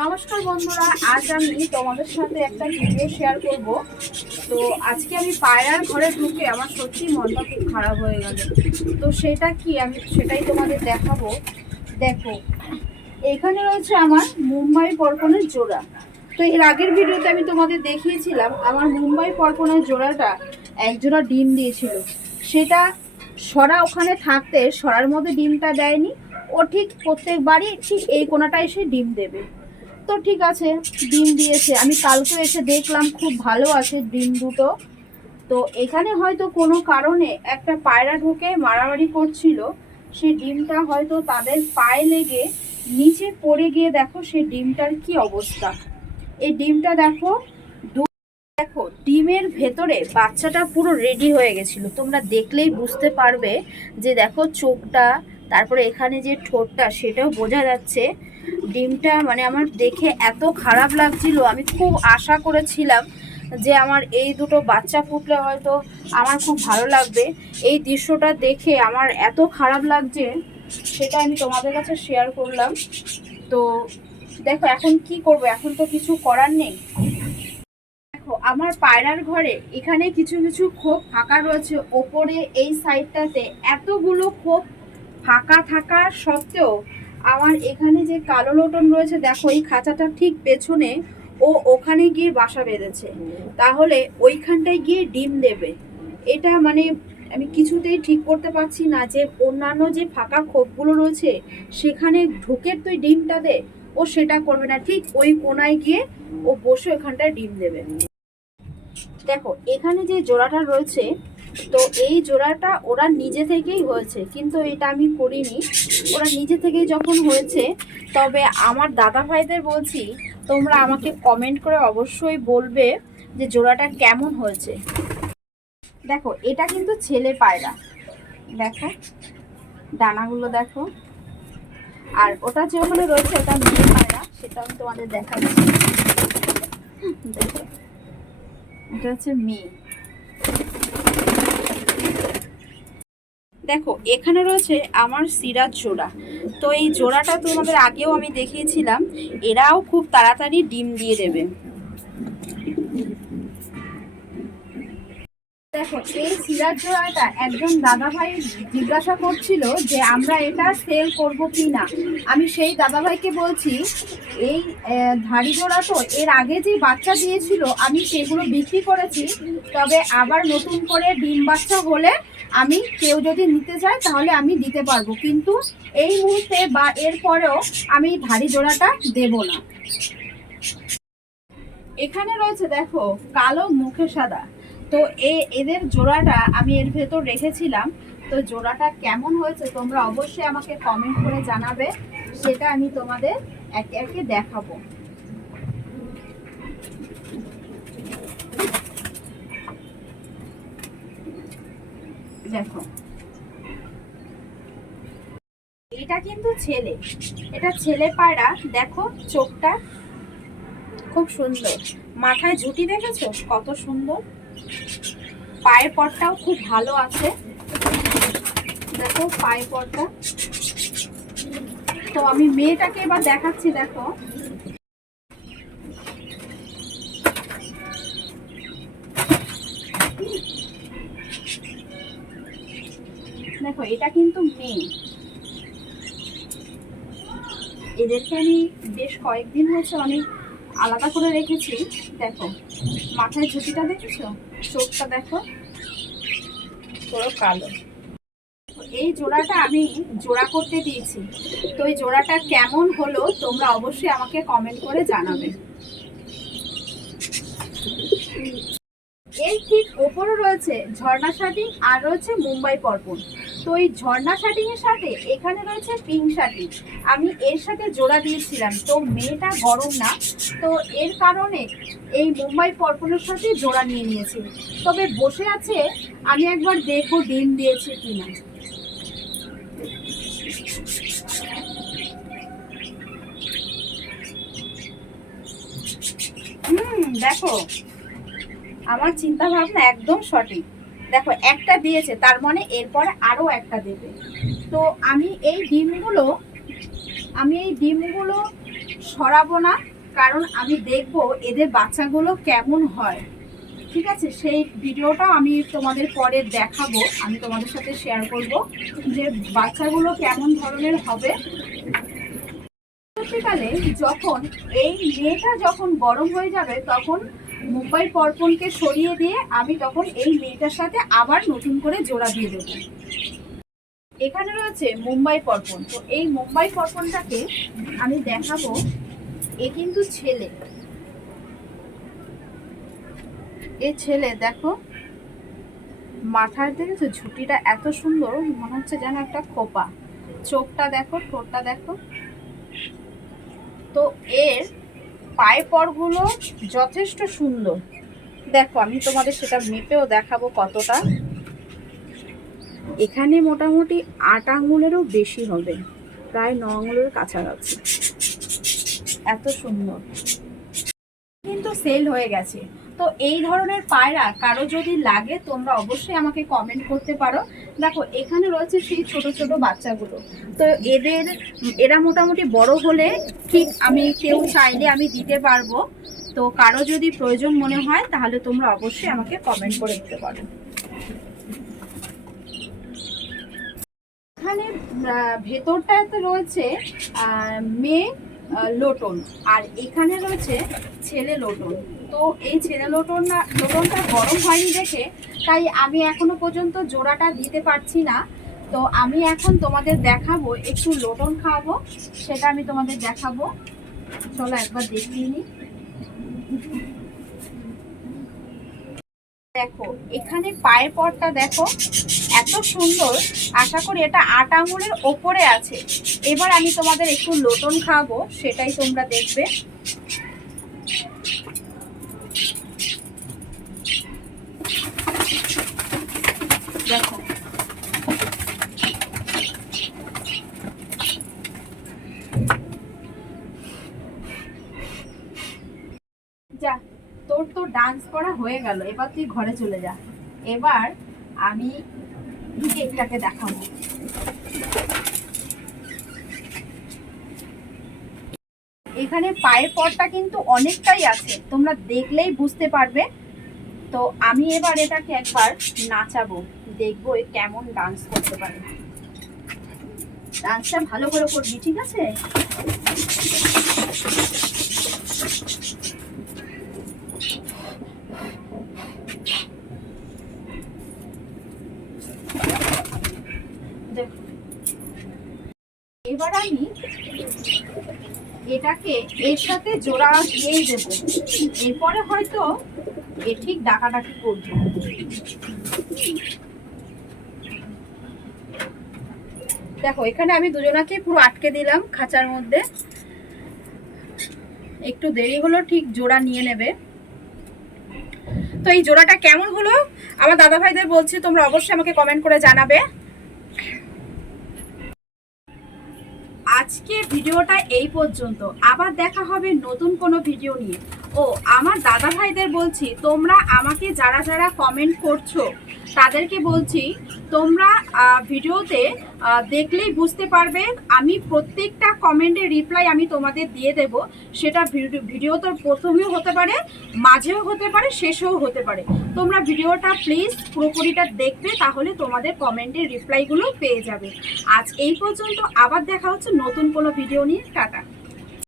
নমস্কার বন্ধুরা, আজ আমি তোমাদের সাথে একটা ভিডিও শেয়ার করব। তো আজকে আমি পায়রার ঘরে ঢুকে আমার সত্যি মনটা খুব খারাপ হয়ে গেল। তো সেটা কি, আমি সেটাই তোমাদের দেখাবো। দেখো, এখানে রয়েছে আমার মুম্বাই পরপনের জোড়া। তো এর আগের ভিডিওতে আমি তোমাদের দেখিয়েছিলাম আমার মুম্বাই পরপনের জোড়াটা এক জোড়া ডিম দিয়েছিল। সেটা সরা ওখানে থাকতে সরার মধ্যে ডিমটা দেয়নি। ও ঠিক প্রত্যেকবারই ঠিক এই কোনাটা এসে ডিম দেবে। তো ঠিক আছে, ডিম দিয়েছে। আমি কালকে এসে দেখলাম খুব ভালো আছে ডিম দুটো। তো এখানে হয়তো কোনো কারণে একটা পায়রা ঢুকে মারামারি করছিল। সেই ডিমটা হয়তো তাদের পায়ে লেগে নিচে পড়ে গিয়ে দেখো সেই ডিমটার কি অবস্থা। এই ডিমটা দেখো, দেখো ডিমের ভেতরে বাচ্চাটা পুরো রেডি হয়ে গেছিল। তোমরা দেখলেই বুঝতে পারবে যে দেখো চোখটা, তারপরে এখানে যে ঠোঁটটা সেটাও বোঝা যাচ্ছে। ডিমটা মানে আমার দেখে এত খারাপ লাগছিল। আমি খুব আশা করেছিলাম যে আমার এই দুটো বাচ্চা ফুটলে হয়তো আমার খুব ভালো লাগবে। এই দৃশ্যটা দেখে আমার এত খারাপ লাগছে, সেটা আমি তোমাদের কাছে শেয়ার করলাম। তো দেখো এখন কি করব, এখন তো কিছু করার নেই। দেখো আমার পায়রার ঘরে এখানে কিছু কিছু খোপ ফাঁকা রয়েছে। ওপরে এই সাইডটাতে এতগুলো খোপ ফাঁকা থাকা সত্ত্বেও আমার এখানে যে কালো লোটন রয়েছে, দেখো এই খাঁচাটা ঠিক পেছনে ও ওখানে গিয়ে বাসা বেঁধেছে। তাহলে ওইখানটায় গিয়ে ডিম দেবে। এটা মানে আমি কিছুতেই ঠিক করতে পারছি না যে অন্যান্য যে ফাঁকা খোপগুলো রয়েছে সেখানে ঢুকে তুই ডিমটা দে। ও সেটা করবে না, ঠিক ওই কোনায় গিয়ে ও বসে ওখানটায় ডিম দেবে। দেখো এখানে যে জোড়াটা রয়েছে, তো এই জোড়াটা ওরা নিজে থেকেই হয়েছে, কিন্তু এটা আমি করিনি। ওরা নিজে থেকেই যখন হয়েছে, তবে আমার দাদা ভাইদের বলছি তোমরা আমাকে কমেন্ট করে অবশ্যই বলবে যে জোড়াটা কেমন হয়েছে। দেখো এটা কিন্তু ছেলে পায়রা, দেখো ডানাগুলো দেখো। আর ওটা যে ওখানে রয়েছে ওটা মেয়ে পায়রা, সেটা আমি তোমাদের দেখাচ্ছি। দেখো এটা হচ্ছে মেয়ে। দেখো এখানে রয়েছে আমার সিরাজ জোড়া। তো এই জোড়াটা তোমাদের আগেও আমি দেখিয়েছিলাম। এরাও খুব তাড়াতাড়ি ডিম দিয়ে দেবে। দেখো এই সিরাজ জোড়াটা একজন দাদা ভাই জিজ্ঞাসা করছিল যে আমরা এটা সেল করব কি না। আমি সেই দাদা ভাইকে বলছি এই ধাড়ি জোড়া তো এর আগে যে বাচ্চা দিয়েছিল আমি সেগুলো বিক্রি করেছি। তবে আবার নতুন করে ডিম বাচ্চা হলে আমি কেউ যদি নিতে চায় তাহলে আমি দিতে পারবো, কিন্তু এই মুহূর্তে বা এর পরেও আমি ধাড়ি জোড়াটা দেব না। এখানে রয়েছে দেখো কালো মুখে সাদা। তো এদের জোড়াটা আমি এর ভেতর রেখেছিলাম। তো জোড়াটা কেমন হয়েছে তোমরা অবশ্যই আমাকে কমেন্ট করে জানাবে, সেটা আমি তোমাদের একে একে দেখাবো। দেখো এটা কিন্তু ছেলে, এটা ছেলে পায়রা। দেখো চোখটা খুব সুন্দর, মাথায় ঝুঁটি দেখেছো কত সুন্দর, পায়ের পরটাও খুব ভালো আছে। দেখো পায়ের পরটা। তো আমি মেয়েটাকে এবার দেখাচ্ছি। দেখো দেখো এটা কিন্তু মেয়ে। এদেরকে আমি বেশ কয়েকদিন হয়েছে আমি আলাদা করে রেখেছি। দেখো মাথায় ঝুঁটিটা দেখেছো, চোখটা দেখো পুরো কালো। এই জোড়াটা আমি জোড়া করতে দিয়েছি। তো এই জোড়াটা কেমন হলো তোমরা অবশ্যই আমাকে কমেন্ট করে জানাবে। এর ঠিক ওপরে রয়েছে ঝর্ণা শাটিং আর রয়েছে মুম্বাই পরপন। তো এই ঝর্ণা শাটিং এর সাথে এখানে রয়েছে পিঙ্ক শাটিং। আমি এর সাথে জোড়া দিয়েছিলাম, তো মেয়েটা গরম না, তো এর কারণে এই মুম্বাই পরপনের সাথে জোড়া নিয়ে নিয়েছি। তবে বসে আছে, আমি একবার দেখবো ডিম দিয়েছে কিনা। দেখো আমার চিন্তা ভাবনা একদম সঠিক। দেখো একটা দিয়েছে, তার মানে এরপরে আরো একটা দেবে। তো আমি এই ডিমগুলো সরাবো না, কারণ আমি দেখব এদের বাচ্চাগুলো কেমন হয়। ঠিক আছে, সেই ভিডিওটাও আমি তোমাদের পরে দেখাবো, আমি তোমাদের সাথে শেয়ার করব যে বাচ্চাগুলো কেমন ধরনের হবে। পরবর্তীকালে যখন এই মেয়েটা যখন গরম হয়ে যাবে, তখন মুম্বাই পর্পণকে সরিয়ে দিয়ে আমি তখন এই মেয়েটার সাথে আবার নতুন করে জোড়া দিয়ে দেবো। এখানে রয়েছে মুম্বাই পর্পণ। তো এই মুম্বাই পর্পণটাকে আমি দেখাবো, এ কিন্তু ছেলে। এই ছেলে দেখো, মাথার দেখেছো ঝুঁটিটা এত সুন্দর, মনে হচ্ছে যেন একটা খোপা। চোখটা দেখো, ঠোঁটটা দেখো। তো এর পায়ে পরগুলো যথেষ্ট সুন্দর। দেখো আমি তোমাদের সেটা মেপেও দেখাবো কতটা। এখানে মোটামুটি 8 আঙুলেরও বেশি হবে, প্রায় 9 আঙুলের কাছাকাছি। এত সুন্দর, কিন্তু সেল হয়ে গেছে। তো এই ধরনের পায়রা কারো যদি লাগে তোমরা অবশ্যই আমাকে কমেন্ট করতে পারো। দেখো এখানে রয়েছে সেই ছোট ছোট বাচ্চাগুলো। তো এরা মোটামুটি বড় হলে ঠিক আমি কেউ চাইলে আমি দিতে পারবো। তো কারো যদি প্রয়োজন মনে হয় তাহলে তোমরা অবশ্যই আমাকে কমেন্ট করে দিতে পারো। এখানে ভেতরটাতে রয়েছে মেয়ে লোটন, আর এখানে রয়েছে ছেলে লোটন। তো এই ছেলে লোটনটা গরম হয়নি দেখে তাই আমি এখনো পর্যন্ত জোড়াটা দিতে পারছি না। তো আমি এখন তোমাদের দেখাবো, একটু লোটন খাওয়াবো, সেটা আমি তোমাদের দেখাবো। চলো একবার দেখিয়ে নিই। দেখো এখানে পায়ের পরটা দেখো এত সুন্দর। আশা করি এটা 8 আঙুলের ওপরে আছে। এবার আমি তোমাদের একটু লোটন খাওয়াবো, সেটাই তোমরা দেখবে। দেখো যা, তোর তো ডান্স করা হয়ে গেল, এবার তুই ঘরে চলে যা। এবার আমি কেকটাকে দেখাবো। এখানে পায়ের পরটা কিন্তু অনেকটাই আছে, তোমরা দেখলেই বুঝতে পারবে। তো আমি এবার এটাকে একবার নাচাবো, দেখবো এ কেমন ডান্স করতে পারে। ডান্সটা ভালো করে করবি, ঠিক আছে? এবার আমি এটাকে এর সাথে জোড়া দিয়েই দেবো, এরপরে হয়তো এ ঠিক ডাকাডাকি করবে। দেখো এখানে আমি দুজনাকে পুরো আটকে দিলাম খাঁচার মধ্যে। একটু দেরি হলো, ঠিক জোড়া নিয়ে নেবে। তো এই জোড়াটা কেমন হলো আমার দাদা ভাইদের বলছি, তোমরা অবশ্যই আমাকে কমেন্ট করে জানাবে। আজকে ভিডিওটা এই পর্যন্ত, আবার দেখা হবে নতুন কোনো ভিডিও নিয়ে। ও আমার দাদা ভাইদের বলছি, তোমরা আমাকে যারা যারা কমেন্ট করছো তাদেরকে বলছি, তোমরা ভিডিওতে দেখলেই বুঝতে পারবে। আমি প্রত্যেকটা কমেন্টের রিপ্লাই আমি তোমাদের দিয়ে দেব। সেটা ভিডিও তো প্রথমেও হতে পারে, মাঝেও হতে পারে, শেষেও হতে পারে। তোমরা ভিডিওটা প্লিজ পুরোপুরিটা দেখবে, তাহলে তোমাদের কমেন্টের রিপ্লাইগুলো পেয়ে যাবে। আজ এই পর্যন্ত, আবার দেখা হচ্ছে নতুন কোনো ভিডিও নিয়ে। টাটা।